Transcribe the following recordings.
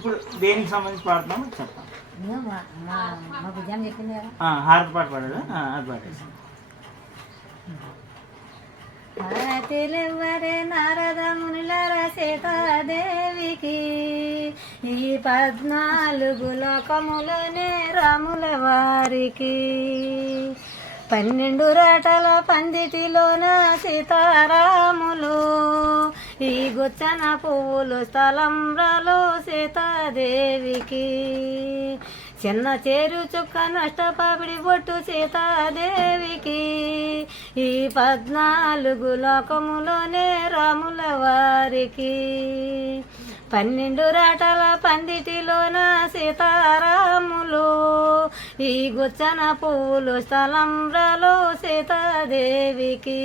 ఇప్పుడు దేనికి సంబంధించి పాడుతున్నామో హారతి పాట అది పాడేసి భారతీలెవ్వరే నారద మునిలర సీతాదేవికి? ఈ పద్నాలుగు లోకములనే రాముల వారికి. పన్నెండు రాటల పందిటిలోన సీతారాములు ఈ గుచ్చన పువ్వులు స్థలంలో సీతాదేవికి. చిన్న చేరు చుక్క నష్టపబడి బొట్టు సీతాదేవికి. ఈ పద్నాలుగు లోకములోనే రాముల వారికి. పన్నెండు రాటల పందిటిలోన సీతారాములు. ఈ గుచ్చన పువ్వులు స్థలంలో సీతాదేవికి.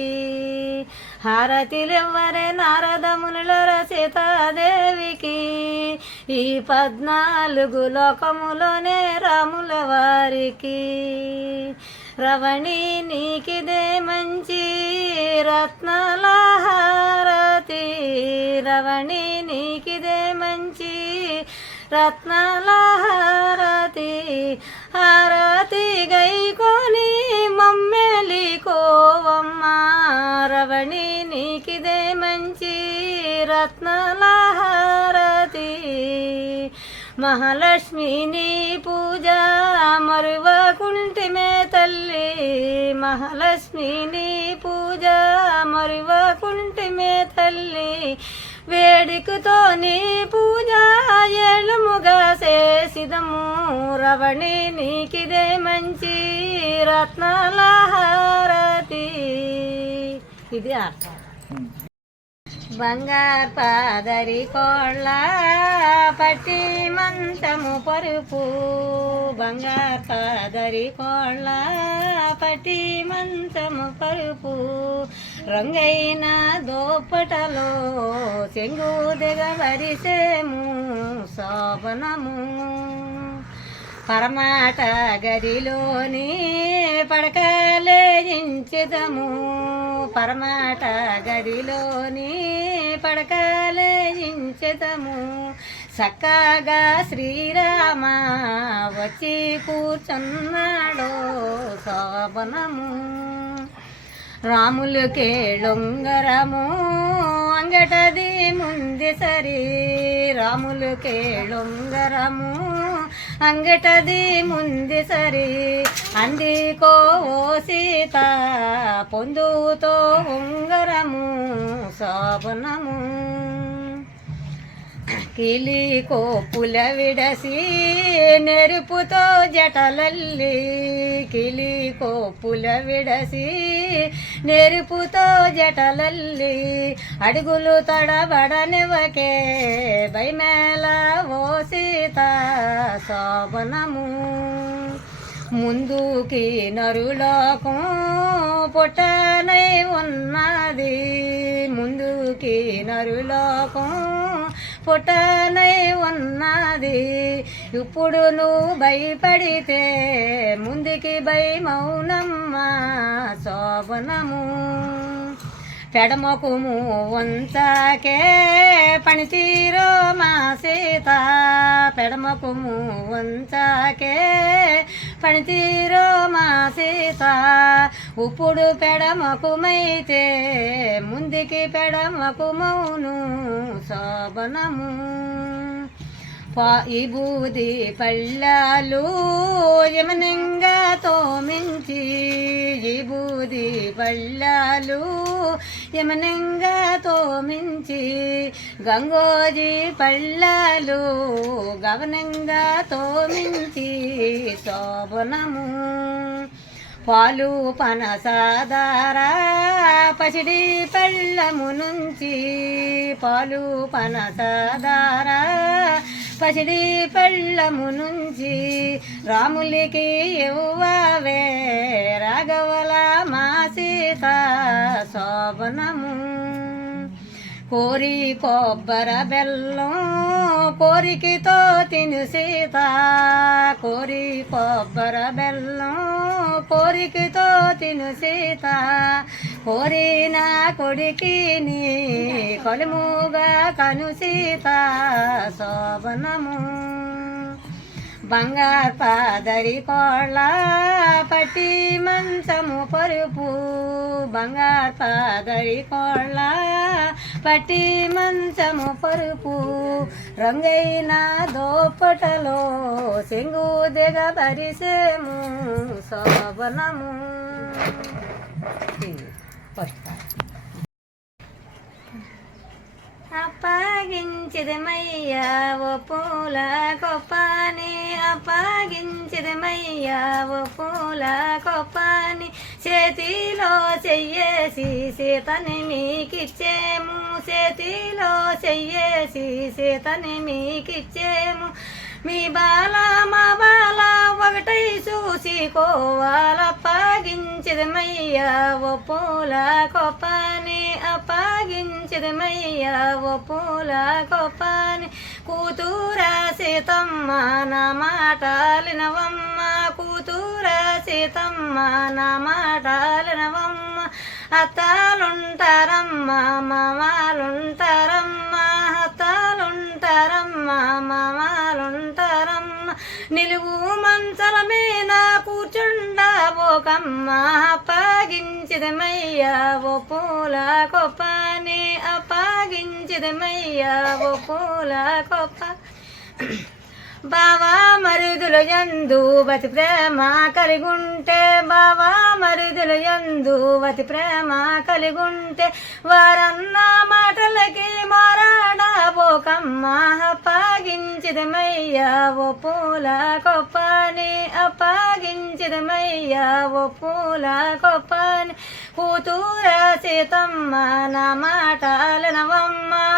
హారతిలెవ్వరే నారదమునుల సీతాదేవికి. ఈ పద్నాలుగు లోకములోనే రాముల వారికి. రవణి నీకిదే మంచి రత్నాల హారతి. రవణి నీకిదే మంచి రత్నాల హారతి. హారతి గైకొని మమ్మెలికో రత్నలహారతి మహాలక్ష్మిని పూజ మరువకుంటిమే తల్లి మహాలక్ష్మిని పూజ మరువకుంటిమే తల్లి వేడికతో నీ పూజ ఏళ్ళముగా చేసిదము రవణి నీకిదే మంచి రత్నలహారతి ఇది అర్థం. బంగారు పాదరి కోళ్ళ పట్టి మంచము పరుపు. బంగారు పాదరి కోళ్ళ పట్టి మంచము పరుపు. రంగైన దోపటలో చెంగు దిగవరిసేము శోభనము. పరమాట గదిలోని పడకలేయించదము పరమాట గదిలోని పడకలేయించదము చక్కగా శ్రీరామ వచ్చి కూర్చున్నాడో శోభనము. రాములు కేళొంగరము అంగటది ముంది సరి. రాములు కేళొంగరము అంగటది ముంది సరి. అందికో ఓ సీత పొందుతో ఉంగరము శోభనము కిలి కోపుల విడసి నెరుపుతో జటలల్లి. కిలి కోపుల విడసి నెరుపుతో జటలల్లి. అడుగులు తడబడనివకే భయమేళ ఓ సీత శోభనము. ముందుకి నరులోకం పుట్టనై ఉన్నది. ముందుకి నరులోకం పుట్టనై ఉన్నది. ఇప్పుడు నువ్వు భయపడితే ముందుకి భయమౌనమ్మ శోభనము. పెడమకుము వంచాకే పనితీరో మా సీత. పెడమకుము వంచాకే పనితీరో మా సీత. ఇప్పుడు పెడమకుమైతే ముందుకి పెడమకుమౌను శోభనము. ఈ బూది పళ్ళాలు యమనంగా తోమించి ఈ బూది పళ్ళాలు యమనంగా తోమించి గంగోజీ పళ్ళాలు గవనంగా తోమించి శోభనము పాలు పనసాదారా పసిడి పళ్ళము నుంచి పాలు పనసాదారా పసిడి పళ్ళము నుంచి రాములికి ఇవ్వవే రాఘవల మా సీత శోభనము. కోరి కొబ్బర బెల్లం కోరికతో తిను సీత. కోరి కొబ్బర బెల్లం కోరికతో తిను సీత కోరిన కొడికి నీ కొలుముగా కను సీత శోభనము బంగారు పాదరి కోళ్ళ పట్టి మంచము పరుపు బంగారు పాదరి కోళ్ళ పట్టి మంచము పరుపు రంగైన దోపటలో సింగు దిగ పరిసేము శోభనము. అప్పగించిది మయ్యా ఓ పూల గొప్ప అప్పగించిదమయ్యా ఓ పూల కొప్పని చేతిలో చెయ్యేసి సీతని మీకిచ్చేము. చేతిలో చెయ్యేసి సీతని మీకిచ్చేము. మీ బాల మా బాల ఒకటై చూసి కోవాలప్పగించిదమయ్యా ఓ పూల కొప్పని అప్పగించిదమయ్యా ఓ పూల కొప్పని కూతురా సీతమ్మ నా మాటలినవమ్మ కూతురా సీతమ్మ నా మాటలినవమ్మ అత్తాలుంటారమ్మ మామాలుంటారమ్మ. నిలువు మంచల మీద కూర్చుండబోకమ్మ అప్పగించిదమయ్యా ఓ పూల కొప్పని అప్పగించిదమయ్యా ఓ పూల కొప్ప బావా మరుదుల యందు వతి ప్రేమ కలిగుంటే బావా మరుదుల యందు వతి ప్రేమ కలిగుంటే వారన్న మాటలకి మారాడబోకమ్మ అప్పగించిదమయ్యా ఓ పూల కొప్పని అప్పగించిదమయ్యా ఓ పూల కొప్పని. కూతుర సీతమ్మ నా మాటలనవమ్మ హాడ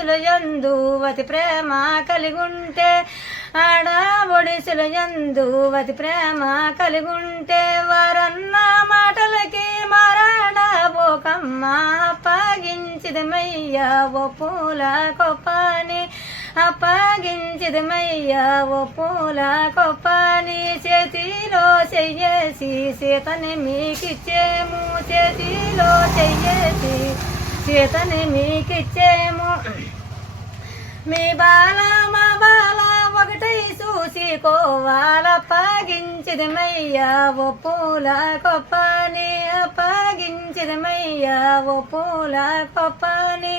బొడుసుల యందు వతి ప్రేమ కలిగుంటే ఆడా బొడిసుల యందు వతి ప్రేమ కలిగుంటే వారన్న మాటలకి మారాడబోకమ్మ అప్పగించిదమయ్యా ఓ పూల కొప్పని అప్పగించిదమయ్యా ఓ పూల కొప్పని చేతిలో చెయ్యేసి సీతని మీకిచ్చేము చేతిలో చెయ్యేసి చేతని మీకిచ్చేము మీ బాల మా బాల ఒకటై చూసి మయ్యా ఓ పూల కొప్పని అప్పగించిదమయ్యా ఓ పూల కొప్పని.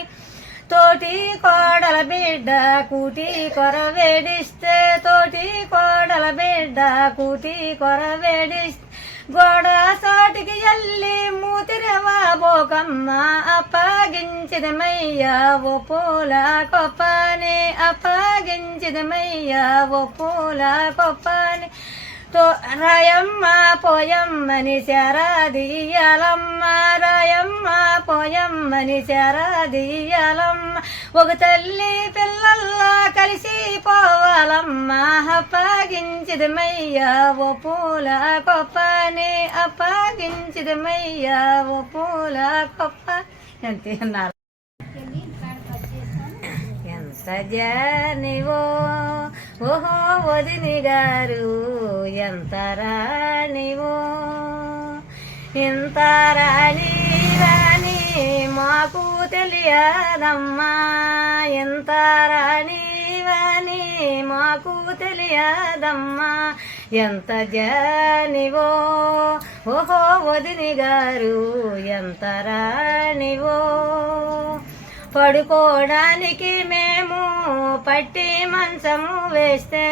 తోటి కోడల బిడ్డ కూటి కొర వేడిస్తే తోటి కోడల బిడ్డ కూటి కొర వేడిస్తే గోడ సాటికి ఎల్లి మూతిరవా బోకమ్మ అప్పగించిదమయ్యా ఓ పూల కొప్పని అప్పగించిదమయ్యా ఓ పూల కొప్పని రాయమ్మ పోయమ్మని శారాదీయాలమ్మ రాయమ్మ పోయమ్మని శారాదీయాలమ్మ. ఒక తల్లి పిల్లల్లా కలిసి పోవాలమ్మ అప్పగించిదమయ్యా ఓ పూల కొప్పని అప్పగించిదమయ్యా ఓ పూల కొప్ప అంతే అన్నారు. ఎంత జానివో ఓహో వదిని గారు ఎంత రాణివో. ఎంత రాణి రాణి మాకు తెలియదమ్మా. ఎంత రాణి వాణి మాకు తెలియదమ్మా. ఎంత జానివో. ఓహో వదిని గారు ఎంత రాణివో. పడుకోవడానికి మేము పట్టి మంచము వేస్తే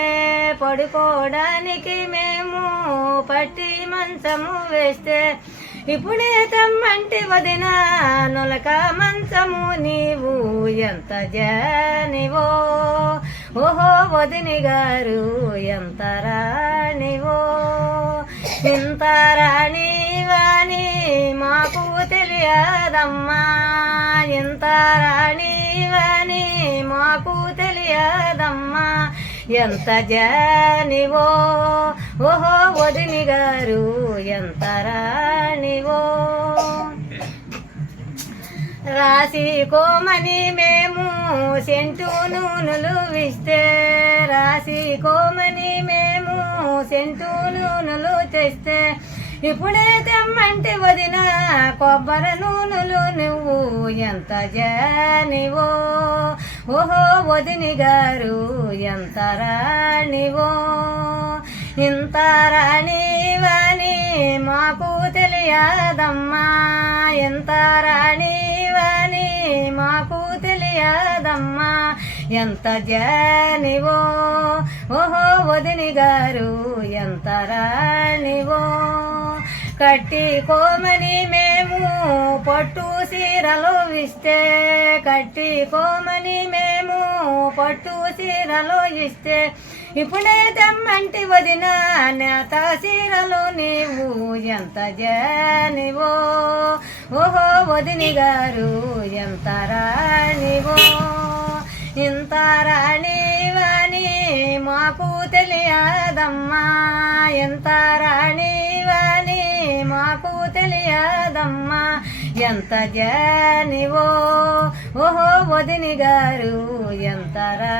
పడుకోవడానికి మేము పట్టి మంచము వేస్తే ఇప్పుడే తమ్మంటి వదిన నొలక మంచము నీవు ఎంత జానివో? ఓహో వదిని గారు ఎంత రాణివో? ఎంత రాణివాణి మాకు తెలియదమ్మా. ఇంత రాణివని మాకు తెలియదమ్మా. ఎంత జానివో? ఓహో వదిని గారు ఎంత రాణివో? రాసి కోమని మేము సెంటు నూనులు విస్తే రాసి కోమని మేము సెంటు నూనులు తెస్తే ఇప్పుడే తెమ్మంటే వదిన కొబ్బరి నూనెలు నువ్వు ఎంత జానివో? ఓహో వదిని గారు ఎంత రాణివో? ఇంత రాణివని మాకు తెలియదమ్మా. ఎంత రాణివని మాకు తెలియదమ్మా. ఎంత జానివో? ఓహో వదిని గారు ఎంత రాణివో? కట్టి కోమని మేము పట్టు సీరలు ఇస్తే కట్టి కోమని మేము పట్టు సీరలు ఇస్తే ఇప్పుడే తెమ్మంటి వదిన నేత సీరలు నీవు ఎంత జానివో? ఓహో వదిని గారు ఎంత రానివో ఇంత రాణివని మాకు తెలియదమ్మా ఎంత రాణి ఎంత జ్ఞానివో? ఓహో వదిని గారు ఎంత రా